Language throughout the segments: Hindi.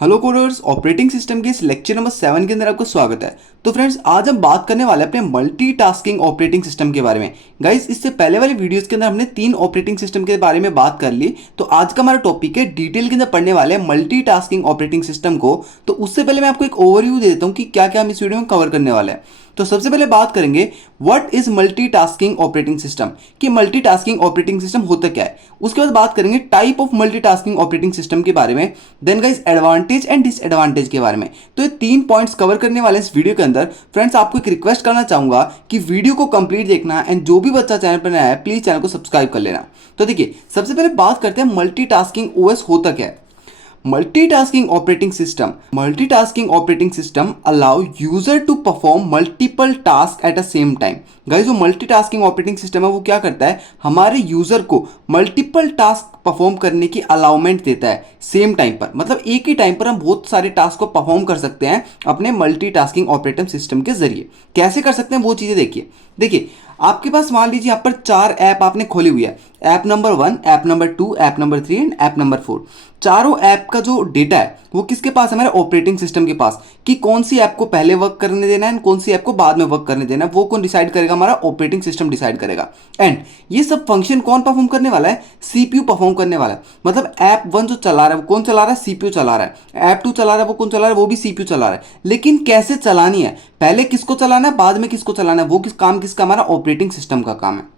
हेलो कोडर्स, ऑपरेटिंग सिस्टम के इस लेक्चर नंबर 7 के अंदर आपका स्वागत है। तो फ्रेंड्स, आज हम बात करने वाले हैं अपने मल्टीटास्किंग ऑपरेटिंग सिस्टम के बारे में। गाइस, इससे पहले वाली वीडियोस के अंदर हमने 3 ऑपरेटिंग सिस्टम के बारे में बात कर ली। तो आज का हमारा टॉपिक है, डिटेल के अंदर पढ़ने वाले हैं मल्टीटास्किंग ऑपरेटिंग सिस्टम को। तो उससे पहले मैं आपको एक ओवरव्यू दे देता हूँ कि क्या क्या हम इस वीडियो में कवर करने वाले हैं। तो सबसे पहले बात करेंगे what is multitasking operating system, कि मल्टीटास्किंग ऑपरेटिंग सिस्टम होता क्या है। उसके बाद बात करेंगे type of multitasking operating system के बारे में। Then guys, advantage and disadvantage के बारे में। तो ये 3 पॉइंट्स कवर करने वाले इस वीडियो के अंदर। फ्रेंड्स, आपको एक रिक्वेस्ट करना चाहूंगा कि वीडियो को कंप्लीट देखना, एंड जो भी बच्चा चैनल पर नया है प्लीज चैनल को सब्सक्राइब कर लेना। तो देखिए, सबसे पहले बात करते हैं मल्टीटास्किंग ओएस होता क्या है। Multitasking operating system allow user to perform multiple tasks at the same time। Guys, जो मल्टीटास्किंग ऑपरेटिंग सिस्टम है वो क्या करता है, हमारे यूजर को मल्टीपल टास्क परफॉर्म करने की अलाउमेंट देता है सेम टाइम पर। मतलब एक ही टाइम पर हम बहुत सारे टास्क को परफॉर्म कर सकते हैं अपने मल्टीटास्किंग ऑपरेटिंग सिस्टम के जरिए। कैसे कर सकते हैं वो चीजें देखिए आपके पास मान लीजिए यहाँ पर 4 ऐप आपने खोली हुई है। App number 1, app number 2, app number 3 and app number 4। चारों ऐप का जो डेटा है वो किसके पास है, हमारे ऑपरेटिंग सिस्टम के पास। कि कौन सी ऐप को पहले वर्क करने देना है, कौन सी ऐप को बाद में वर्क करने देना है, वो कौन डिसाइड करेगा, हमारा ऑपरेटिंग सिस्टम डिसाइड करेगा। एंड ये सब फंक्शन कौन परफॉर्म करने वाला है, सीपीयू परफॉर्म करने वाला है। मतलब ऐप 1 जो चला रहा है वो कौन चला रहा है, सीपीयू चला रहा है। ऐप 2 चला रहा है वो कौन चला रहा है, वो भी सीपीयू चला रहा है। लेकिन कैसे चलानी है, पहले किसको चलाना है, बाद में किसको चलाना है, वो काम किसका, हमारा ऑपरेटिंग सिस्टम का काम है।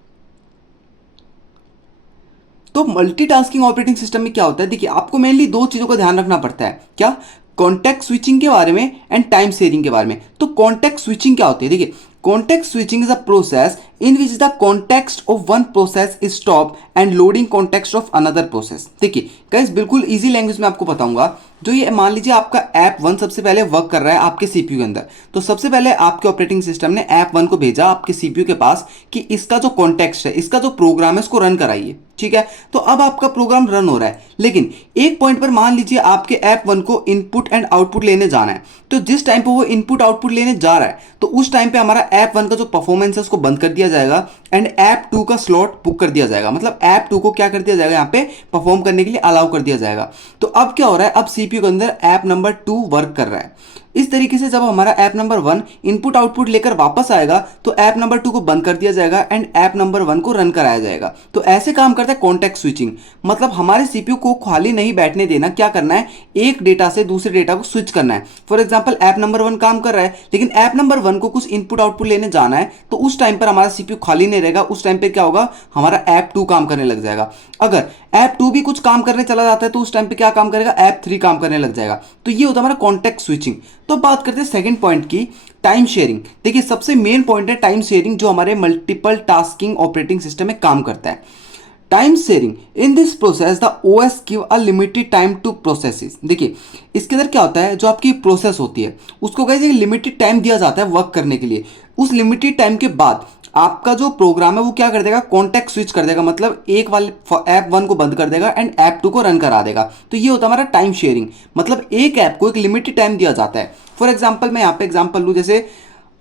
तो मल्टीटास्किंग ऑपरेटिंग सिस्टम में क्या होता है, देखिए आपको मेनली 2 चीजों का ध्यान रखना पड़ता है। क्या, कॉन्टेक्स्ट स्विचिंग के बारे में एंड टाइम शेयरिंग के बारे में। तो कॉन्टेक्स्ट स्विचिंग क्या होती है, देखिए context switching is a process in which the context of one process is stop and loading context of another process. देखिए गाइस, बिल्कुल इजी लैंग्वेज में आपको बताऊंगा। जो ये मान लीजिए आपका ऐप 1 सबसे पहले वर्क कर रहा है आपके सीपीयू के अंदर। तो सबसे पहले आपके ऑपरेटिंग सिस्टम ने ऐप 1 को भेजा आपके सीपीयू के पास कि इसका जो कॉन्टेक्स्ट है, इसका जो प्रोग्राम है, इसको रन कराइए। ठीक है, तो अब आपका प्रोग्राम रन हो रहा है। लेकिन एक पॉइंट पर मान लीजिए आपके ऐप 1 को इनपुट एंड आउटपुट लेने जाना है। तो जिस टाइम पे वो इनपुट आउटपुट लेने जा रहा है, तो उस टाइम पे हमारा ऐप 1 का जो परफॉर्मेंस है उसको बंद कर दिया जाएगा एंड ऐप 2 का स्लॉट बुक कर दिया जाएगा। मतलब ऐप 2 को क्या कर दिया जाएगा, यहाँ पे परफॉर्म करने के लिए अलाउ कर दिया जाएगा। तो अब क्या हो रहा है, अब सीपीयू के अंदर ऐप नंबर 2 वर्क कर रहा है। इस तरीके से जब हमारा ऐप नंबर 1 इनपुट आउटपुट लेकर वापस आएगा तो ऐप नंबर 2 को बंद कर दिया जाएगा एंड ऐप नंबर 1 को रन कराया जाएगा। तो ऐसे काम करता है कॉन्टेक्स्ट स्विचिंग। मतलब हमारे सीपीयू को खाली नहीं बैठने देना, क्या करना है, एक डेटा से दूसरे डेटा को स्विच करना है। फॉर एग्जांपल, ऐप नंबर 1 काम कर रहा है लेकिन ऐप नंबर 1 को कुछ इनपुट आउटपुट लेने जाना है, तो उस टाइम पर हमारा सीपीयू खाली नहीं रहेगा। उस टाइम पे क्या होगा, हमारा ऐप 2 काम करने लग जाएगा। अगर ऐप 2 भी कुछ काम करने चला जाता है तो उस टाइम पे क्या काम करेगा, ऐप 3 काम करने लग जाएगा। तो ये होता है हमारा कॉन्टेक्स्ट स्विचिंग। तो बात करते हैं सेकंड पॉइंट की, टाइम शेयरिंग। देखिए सबसे मेन पॉइंट है टाइम शेयरिंग, जो हमारे मल्टीपल टास्किंग ऑपरेटिंग सिस्टम में काम करता है। Time sharing in this process the OS give a limited time to processes. देखिए इसके अंदर क्या होता है, जो आपकी प्रोसेस होती है उसको गाइस एक लिमिटेड टाइम दिया जाता है वर्क करने के लिए। उस लिमिटेड टाइम के बाद आपका जो प्रोग्राम है वो क्या कर देगा, कॉन्टेक्स्ट स्विच कर देगा। मतलब एक वाले ऐप 1 को बंद कर देगा एंड ऐप 2 को रन करा देगा। तो ये होता है हमारा टाइम शेयरिंग। मतलब एक ऐप को एक लिमिटेड टाइम दिया जाता है। फॉर एग्जांपल, मैं यहाँ पे एग्जांपल लूँ, जैसे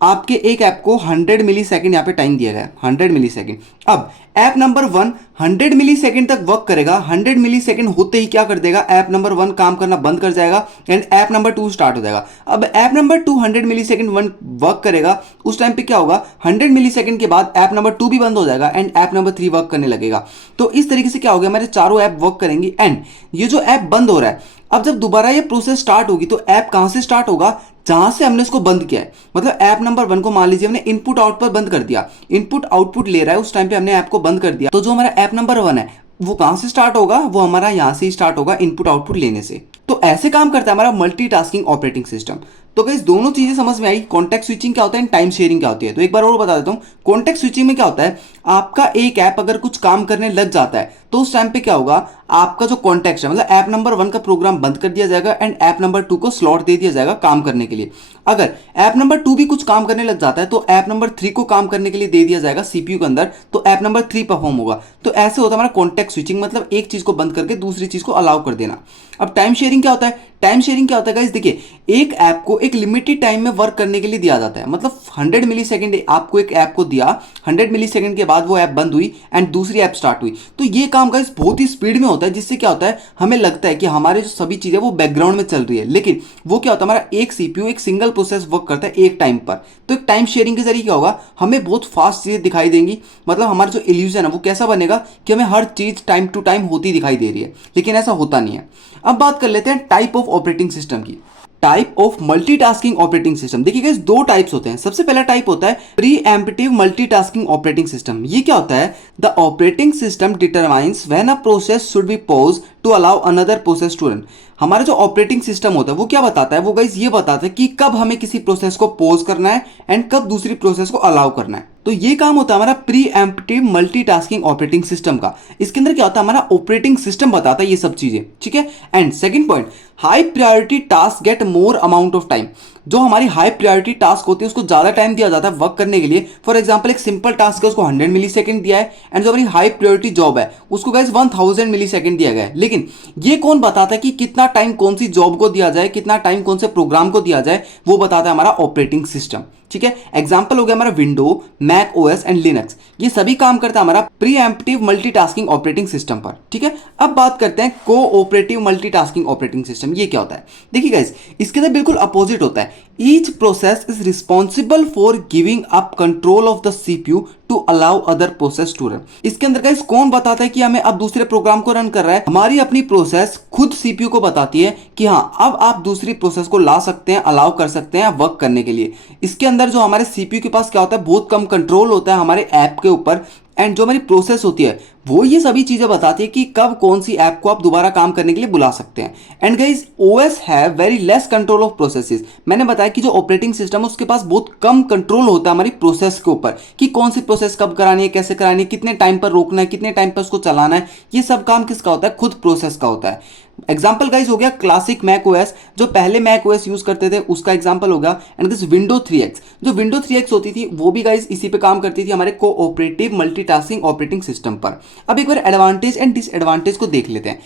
आपके एक ऐप को 100 मिली सेकेंड यहाँ पे टाइम दिया गया है, 100 मिली सेकेंड। अब ऐप नंबर 1 100 मिली सेकेंड तक वर्क करेगा। 100 मिली सेकेंड होते ही क्या कर देगा, ऐप नंबर 1 काम करना बंद कर जाएगा एंड ऐप नंबर 2 स्टार्ट हो जाएगा। अब ऐप नंबर 2 100 मिली सेकेंड वर्क करेगा, उस टाइम पे क्या होगा, 100 मिली सेकेंड के बाद ऐप नंबर 2 भी बंद हो जाएगा एंड ऐप नंबर 3 वर्क करने लगेगा। तो इस तरीके से क्या हो गया, हमारे चारों ऐप वर्क करेंगी। एंड ये जो ऐप बंद हो रहा है, अब जब दोबारा ये प्रोसेस स्टार्ट होगी तो ऐप कहां से स्टार्ट होगा, जहां से हमने उसको बंद किया है। मतलब ऐप नंबर 1 को मान लीजिए हमने इनपुट आउटपुट बंद कर दिया, इनपुट आउटपुट ले रहा है, उस टाइम पे हमने ऐप को बंद कर दिया। तो जो हमारा ऐप नंबर 1 है वो कहां से स्टार्ट होगा, वो हमारा यहां से ही स्टार्ट होगा इनपुट आउटपुट लेने से। तो ऐसे काम करता है हमारा मल्टीटास्किंग ऑपरेटिंग सिस्टम। तो गाइस, दोनों चीजें समझ में आई, कॉन्टेक्स्ट स्विचिंग क्या होता है, टाइम शेयरिंग क्या होती है। तो एक बार और बता देता हूं, कॉन्टेक्स्ट स्विचिंग में क्या होता है, आपका एक ऐप अगर कुछ काम करने लग जाता है तो उस टाइम पे क्या होगा, आपका जो कॉन्टेक्स्ट है, मतलब ऐप नंबर 1 का प्रोग्राम बंद कर दिया जाएगा एंड ऐप नंबर 2 को स्लॉट दे दिया जाएगा काम करने के लिए। अगर ऐप नंबर 2 भी कुछ काम करने लग जाता है तो ऐप नंबर 3 को काम करने के लिए दे दिया जाएगा सीपीयू के अंदर, तो ऐप नंबर 3 परफॉर्म होगा। तो ऐसे होता है हमारा कॉन्टेक्स्ट स्विचिंग, मतलब एक चीज को बंद करके दूसरी चीज को अलाउ कर देना। अब टाइम शेयरिंग क्या होता है, टाइम शेयरिंग क्या होता है गाइस, देखिए एक ऐप को एक लिमिटेड टाइम में वर्क करने के लिए दिया जाता है। मतलब 100 मिली सेकेंड आपको एक ऐप को दिया, 100 मिली सेकेंड के बाद वो ऐप बंद हुई एंड दूसरी ऐप स्टार्ट हुई। तो ये काम गाइस बहुत ही स्पीड में होता है, जिससे क्या होता है हमें लगता है कि हमारे जो सभी चीज़ें वो बैकग्राउंड में चल रही है, लेकिन वो क्या होता है हमारा एक सीपीयू एक सिंगल प्रोसेस वर्क करता है एक टाइम पर। तो एक टाइम शेयरिंग के जरिए क्या होगा, हमें बहुत फास्ट चीज़ें दिखाई देंगी, मतलब हमारा जो इल्यूजन है वो कैसा बनेगा कि हमें हर चीज़ टाइम टू टाइम होती दिखाई दे रही है, लेकिन ऐसा होता नहीं है। अब बात कर लेते हैं टाइप ऑफ ऑपरेटिंग सिस्टम की। Type of multitasking operating system, देखिए गाइस दो टाइप्स होते हैं। सबसे पहला टाइप होता है प्रीएम्प्टिव मल्टीटास्किंग ऑपरेटिंग सिस्टम। ये क्या होता है, the operating system determines when a process should be pause to allow another process to run. हमारा जो ऑपरेटिंग सिस्टम होता है वो क्या बताता है, वो गाइस ये बताता है कि कब हमें किसी प्रोसेस को पॉज करना है एंड कब दूसरी प्रोसेस को अलाउ करना है। तो ये काम होता है हमारा प्रीएम्प्टिव मल्टीटास्किंग ऑपरेटिंग सिस्टम का। इसके अंदर क्या होता है, हमारा ऑपरेटिंग सिस्टम बताता है ये सब चीजें, ठीक है। And second point, high priority task get more amount of time. जो हमारी हाई प्रायोरिटी टास्क होती है उसको ज्यादा टाइम दिया जाता है वर्क करने के लिए। फॉर एग्जांपल एक सिंपल टास्क है उसको 100 मिली सेकंड दिया है, एंड जो हमारी हाई प्रायोरिटी जॉब है उसको गाइस 1000 मिली सेकंड दिया गया है। लेकिन ये कौन बताता है कि कितना टाइम कौन सी जॉब को दिया जाए, कितना टाइम कौन से प्रोग्राम को दिया जाए, वो बताता है हमारा ऑपरेटिंग सिस्टम, ठीक है। एग्जांपल हो गया हमारा window, Mac OS and Linux, ये सभी काम करता है हमारा प्रीएम्प्टिव मल्टीटास्किंग ऑपरेटिंग सिस्टम पर, ठीक है। अब बात करते हैं कोऑपरेटिव मल्टीटास्किंग ऑपरेटिंग सिस्टम। ये क्या होता है, देखिए गाइस इसके अंदर बिल्कुल अपोजिट होता है। Each process is responsible for giving up control of the CPU to allow other process to run. इसके अंदर गाइस कौन बताता है कि हमें अब दूसरे प्रोग्राम को रन कर रहा है, हमारी अपनी प्रोसेस खुद सीपीयू को बताती है कि हाँ अब आप दूसरी प्रोसेस को ला सकते हैं, अलाउ कर सकते हैं वर्क करने के लिए। इसके अंदर जो हमारे सीपीयू के पास क्या होता है, बहुत कम कंट्रोल होता है हमारे ऐप के ऊपर, एंड जो हमारी प्रोसेस होती है वो ये सभी चीजें बताती है कि कब कौन सी ऐप को आप दोबारा काम करने के लिए बुला सकते हैं। And guys OS have very less control of processes. मैंने बताया कि जो ऑपरेटिंग सिस्टम है उसके पास बहुत कम कंट्रोल होता है हमारी प्रोसेस के ऊपर, कि कौन सी प्रोसेस कब करानी है, कैसे करानी है, कितने टाइम पर रोकना है, कितने टाइम पर उसको चलाना है। ये सब काम किसका होता है, खुद प्रोसेस का होता है। एग्जाम्पल गाइस हो गया क्लासिक मैक ओएस, जो पहले मैक ओएस यूज करते थे उसका एग्जाम्पल होगा। एंड दिस विंडो 3x, जो विंडो 3x होती थी वो भी गाइस इसी पे काम करती थी हमारे कोऑपरेटिव मल्टीटास्किंग ऑपरेटिंग सिस्टम पर। अब एक बार एडवांटेज एंड डिसएडवांटेज को देख लेते हैं।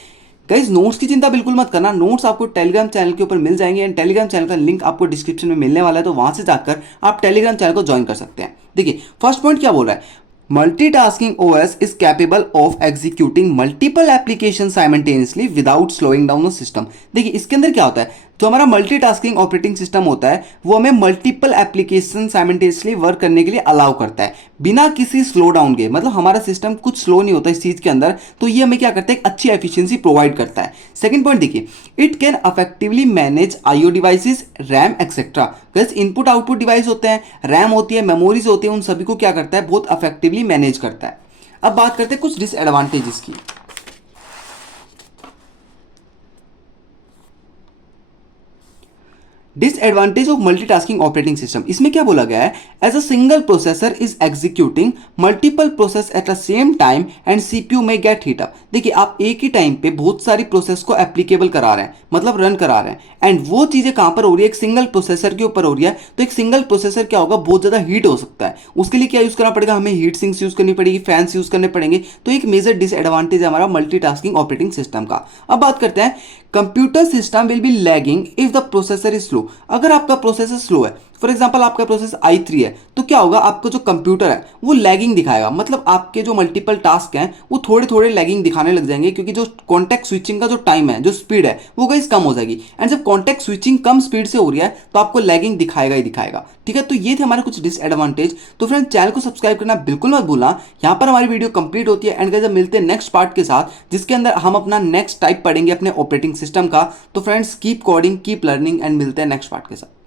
गाइस नोट्स की चिंता बिल्कुल मत करना, नोट्स आपको टेलीग्राम चैनल के ऊपर मिल जाएंगे, एंड टेलीग्राम चैनल का लिंक आपको डिस्क्रिप्शन में मिलने वाला है, तो वहां से जाकर आप टेलीग्राम चैनल को ज्वाइन कर सकते हैं। देखिए फर्स्ट पॉइंट क्या बोल रहा है, multitasking OS is capable of executing multiple application simultaneously without slowing down the system. देखिए इसके अंदर क्या होता है, जो हमारा मल्टीटास्किंग ऑपरेटिंग सिस्टम होता है वो हमें मल्टीपल एप्लीकेशन साइमल्टेनियसली वर्क करने के लिए अलाउ करता है बिना किसी स्लो डाउन के। मतलब हमारा सिस्टम कुछ स्लो नहीं होता इस चीज के अंदर, तो ये हमें क्या करता है, एक अच्छी एफिशिएंसी प्रोवाइड करता है। सेकंड पॉइंट देखिए, it can effectively manage IO devices, RAM etcetera. Input output device होते हैं, रैम होती है, मेमोरीज होती है, उन सभी को क्या करता है, बहुत अफेक्टिवली मैनेज करता है। अब बात करते हैं कुछ डिसएडवांटेजेस की। Disadvantage of multitasking operating system, इसमें क्या बोला गया है, as a single processor is executing multiple process at a same time and CPU may get heat up. देखिए आप एक ही टाइम पे बहुत सारी प्रोसेस को एप्लीकेबल करा रहे हैं, मतलब रन करा रहे हैं, एंड वो चीजें कहां पर हो रही है, एक सिंगल प्रोसेसर के ऊपर हो रही है। तो एक सिंगल प्रोसेसर क्या होगा, बहुत ज्यादा हीट हो सकता है। उसके लिए क्या यूज करना पड़ेगा, हमें हीट सिंक्स यूज करनी पड़ेगी, फैंस यूज करने पड़ेंगे। तो एक मेजर डिसएडवांटेज है हमारा मल्टीटास्किंग ऑपरेटिंग सिस्टम का। अब बात करते हैं, computer system will be lagging if the processor is slow. अगर आपका प्रोसेसर स्लो है, फॉर एग्जाम्पल आपका प्रोसेस i3 है, तो क्या होगा, आपका जो कंप्यूटर है वो लैगिंग दिखाएगा। मतलब आपके जो मल्टीपल टास्क हैं वो थोड़े थोड़े लैगिंग दिखाने लग जाएंगे, क्योंकि जो कॉन्टेक्ट स्विचिंग का जो टाइम है, जो स्पीड है, वो गाइस कम हो जाएगी। एंड जब कॉन्टेक्ट स्विचिंग कम स्पीड से हो रही है तो आपको लैगिंग दिखाएगा ही दिखाएगा, ठीक है। तो ये थे हमारे कुछ डिसएडवांटेज। तो फ्रेंड चैनल को सब्सक्राइब करना बिल्कुल मत भूलना। यहाँ पर हमारी वीडियो कंप्लीट होती है, एंड गाइस मिलते हैं नेक्स्ट पार्ट के साथ, जिसके अंदर हम अपना नेक्स्ट टाइप पढ़ेंगे अपने ऑपरेटिंग सिस्टम का। तो friends keep coding, keep learning, and मिलते हैं नेक्स्ट पार्ट के साथ।